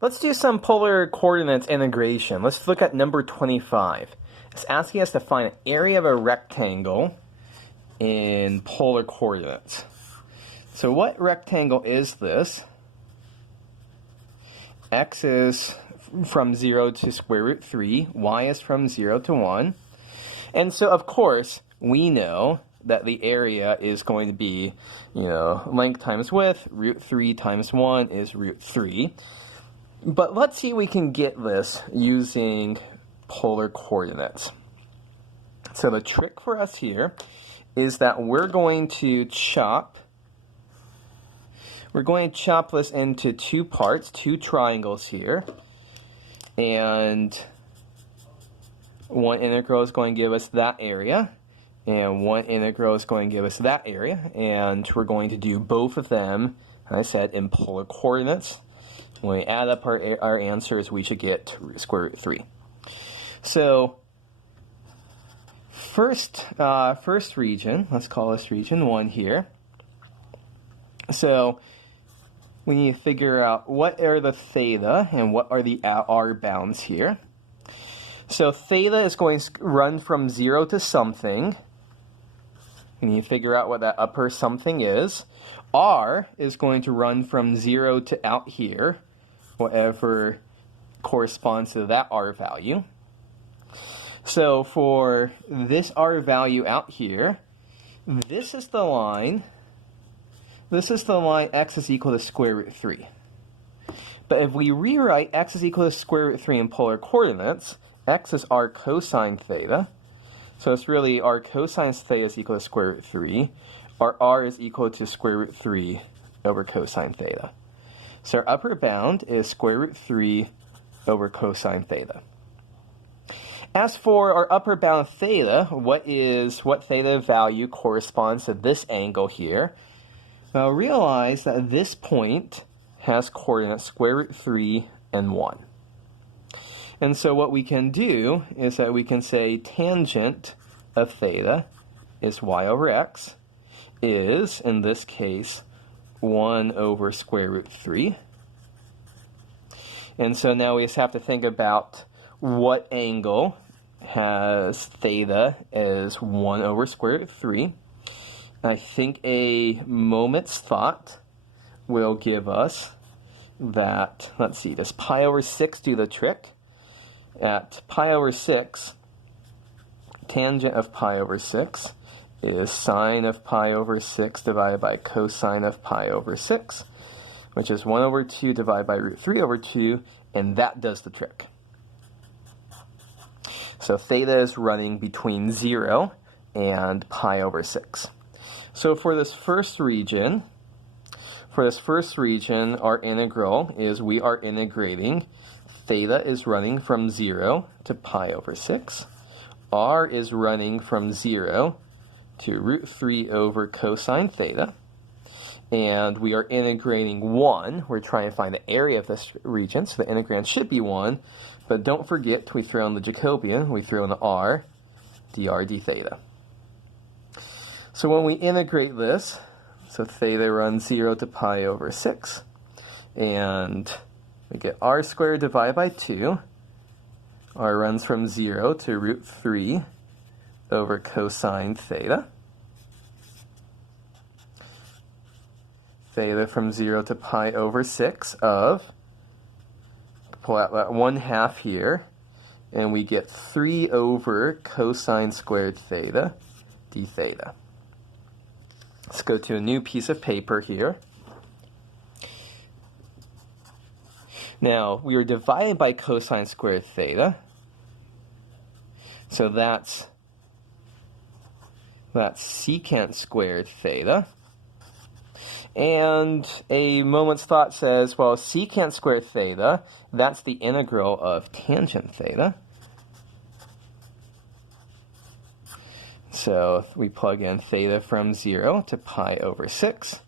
Let's do some polar coordinates integration. Let's look at number 25. It's asking us to find an area of a rectangle in polar coordinates. So what rectangle is this? X is from 0 to square root 3. Y is from 0 to 1. And so, of course, we know that the area is going to be, length times width. Root 3 times 1 is root 3. But let's see if we can get this using polar coordinates. So the trick for us here is that we're going to chop this into two parts, two triangles here. And one integral is going to give us that area, and one integral is going to give us that area, and we're going to do both of them, as I said, in polar coordinates. When we add up our answers, we should get square root 3. So first region, let's call this region 1 here. So we need to figure out what are the theta and what are the r bounds here. So theta is going to run from 0 to something. We need to figure out what that upper something is. R is going to run from 0 to out here, whatever corresponds to that r value. So for this r value out here, this is the line. This is the line x is equal to square root 3. But if we rewrite x is equal to square root 3 in polar coordinates, x is r cosine theta. So it's really r cosine theta is equal to square root 3. Our r is equal to square root 3 over cosine theta. So our upper bound is square root 3 over cosine theta. As for our upper bound theta, what theta value corresponds to this angle here? Now realize that this point has coordinates square root 3 and 1. And so what we can do is that we can say tangent of theta is y over x is, in this case, 1 over square root 3. And so now we just have to think about what angle has theta as 1 over square root 3. I think a moment's thought will give us that, let's see, does pi over 6 do the trick? At pi over 6, tangent of pi over 6 is sine of pi over 6 divided by cosine of pi over 6, which is 1 over 2 divided by root 3 over 2, and that does the trick. So theta is running between 0 and pi over 6. So for this first region, our integral is we are integrating. Theta is running from 0 to pi over 6. R is running from 0 to root 3 over cosine theta. And we are integrating 1. We're trying to find the area of this region, so the integrand should be 1. But don't forget, we throw in the Jacobian, we throw in the r, dr d theta. So when we integrate this, so theta runs 0 to pi over 6, and we get r squared divided by 2. R runs from 0 to root 3 over cosine theta. Theta from 0 to pi over 6 of, pull out that 1/2 here, and we get 3 over cosine squared theta d theta. Let's go to a new piece of paper here. Now, we are divided by cosine squared theta. So that's secant squared theta. And a moment's thought says, well, secant squared theta, that's the integral of tangent theta. So we plug in theta from 0 to pi over 6.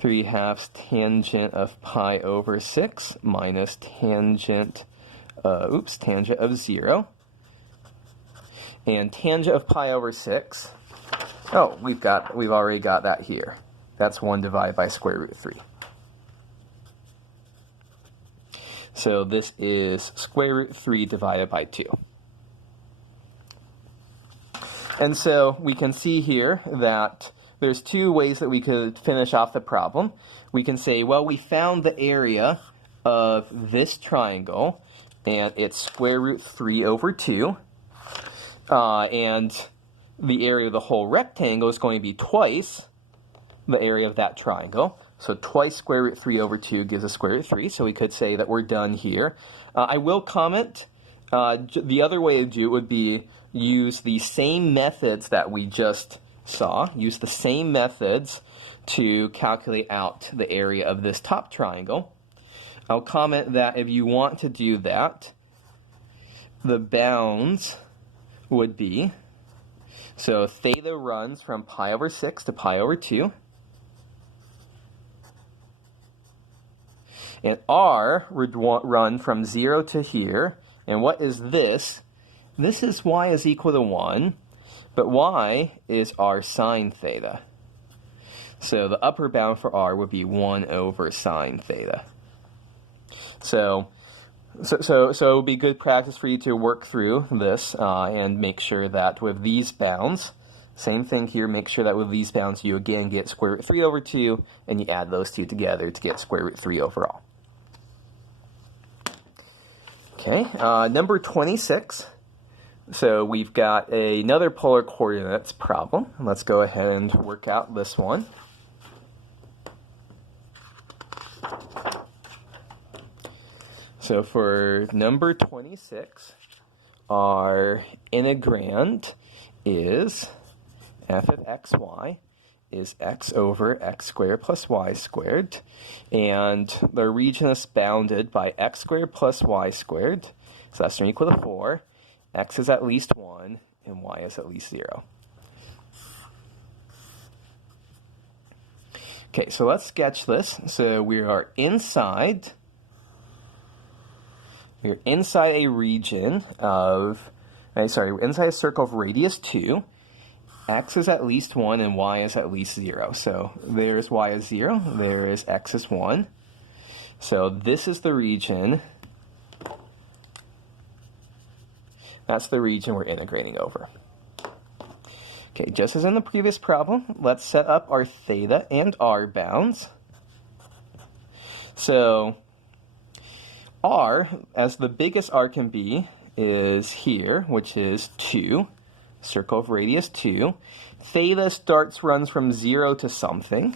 3/2 tangent of pi over 6 minus tangent of 0. And tangent of pi over 6, oh, we've already got that here. That's 1 divided by square root 3. So this is square root 3 divided by 2. And so we can see here that there's two ways that we could finish off the problem. We can say, well, we found the area of this triangle, and it's square root 3 over 2. And the area of the whole rectangle is going to be twice the area of that triangle. So twice square root 3 over 2 gives us square root 3. So we could say that we're done here. I will comment, the other way to do it would be use the same methods that we just saw. Use the same methods to calculate out the area of this top triangle. I'll comment that if you want to do that, the bounds would be, so theta runs from pi over 6 to pi over 2. And r would run from 0 to here. And what is this? This is y is equal to 1, but y is r sine theta. So the upper bound for r would be 1 over sine theta. So it would be good practice for you to work through this and make sure that with these bounds, same thing here, make sure that with these bounds you again get square root 3 over 2, and you add those two together to get square root 3 overall. Okay, number 26. So we've got another polar coordinates problem. Let's go ahead and work out this one. So for number 26, our integrand is f of xy is x over x squared plus y squared, and the region is bounded by x squared plus y squared, so that's equal to 4, x is at least 1, and y is at least 0. Okay, so let's sketch this. So we are inside a region of, inside a circle of radius 2. X is at least 1 and y is at least 0. So there's y is 0, there is x is 1. So this is the region, that's the region we're integrating over. Okay, just as in the previous problem, let's set up our theta and r bounds. So r, as the biggest r can be, is here, which is 2. Circle of radius 2. Theta runs from 0 to something.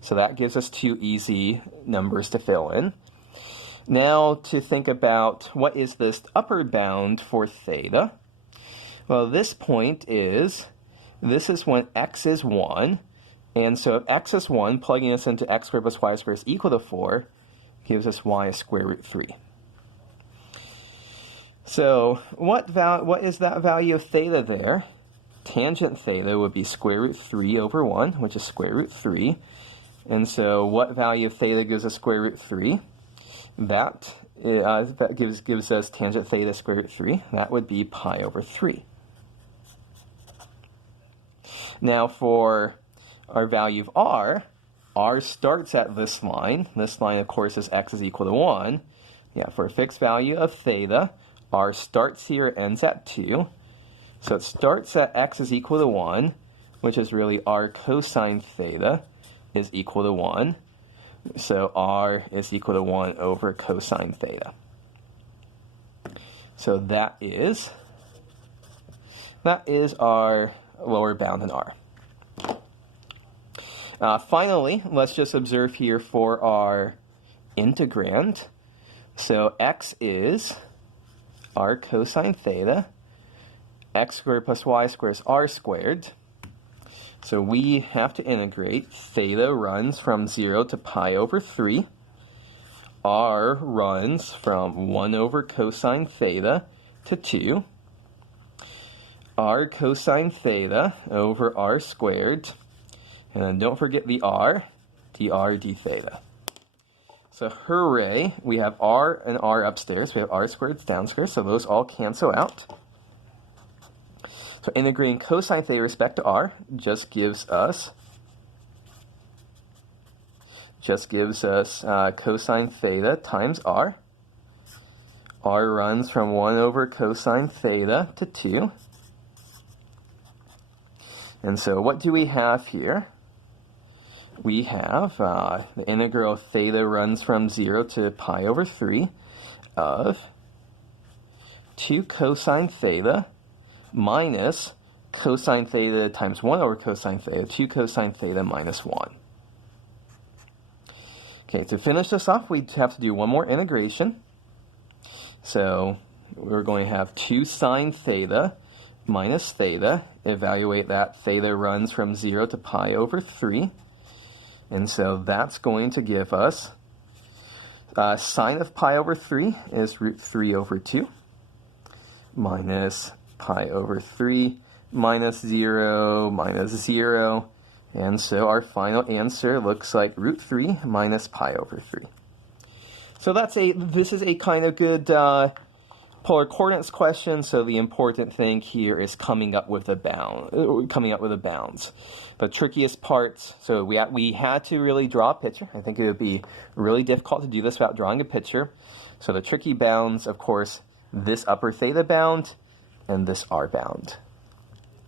So that gives us two easy numbers to fill in. Now to think about what is this upper bound for theta. Well, this point is, this is when x is 1. And so if x is 1, plugging this into x squared plus y squared is equal to 4, gives us y is square root 3. So what is that value of theta there? Tangent theta would be square root 3 over 1, which is square root 3. And so what value of theta gives us square root 3? That gives us tangent theta square root 3. That would be pi over 3. Now for our value of r starts at this line. This line, of course, is x is equal to 1. Yeah, for a fixed value of theta, r starts here, ends at 2. So it starts at x is equal to 1, which is really r cosine theta is equal to 1. So r is equal to 1 over cosine theta. So that is our lower bound in r. Finally, let's just observe here for our integrand. So x is r cosine theta. X squared plus y squared is r squared. So we have to integrate. Theta runs from 0 to pi over 3. R runs from 1 over cosine theta to 2. R cosine theta over r squared. And then don't forget the r, dr d theta. So hooray, we have r and r upstairs. We have r squared downstairs, so those all cancel out. So integrating cosine theta with respect to r just gives us cosine theta times r. r runs from 1 over cosine theta to 2. And so what do we have here? We have the integral of theta runs from 0 to pi over 3 of 2 cosine theta minus cosine theta times 1 over cosine theta, 2 cosine theta minus 1. Okay, to finish this off, we have to do one more integration. So we're going to have 2 sine theta minus theta. Evaluate that. Theta runs from 0 to pi over 3. And so that's going to give us sine of pi over 3 is root 3 over 2 minus pi over 3 minus 0 minus 0. And so our final answer looks like root 3 minus pi over 3. So this is a kind of good polar coordinates question. So the important thing here is coming up with a bounds. The trickiest parts, so we had to really draw a picture. I think it would be really difficult to do this without drawing a picture. So the tricky bounds, of course, this upper theta bound and this r bound.